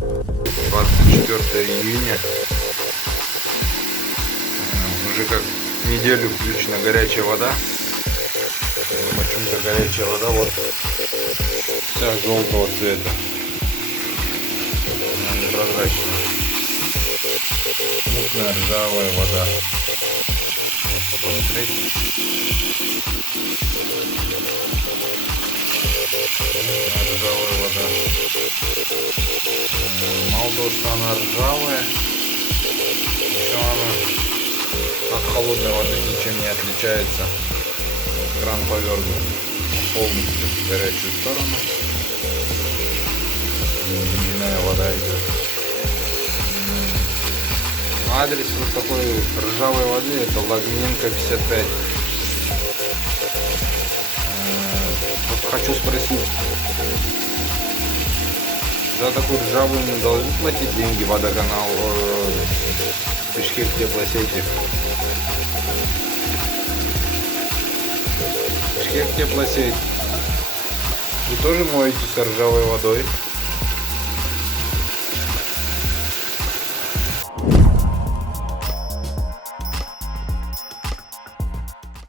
24 июня. Уже как неделю включена горячая вода. Почему-то горячая вода вот вся желтого цвета. Она непрозрачная. Мутная ржавая вода. Вот посмотреть. Мутная ржавая вода. Мало того, что она ржавая, еще она от холодной воды ничем не отличается. Кран повернут полностью в горячую сторону. Ледяная вода идет. Адрес вот такой ржавой воды — это Лагненко 55. Вот хочу спросить, за такую ржавую не должны платить деньги водоканал, Бишкек теплосети? Бишкек теплосеть. Вы тоже моетесь с ржавой водой?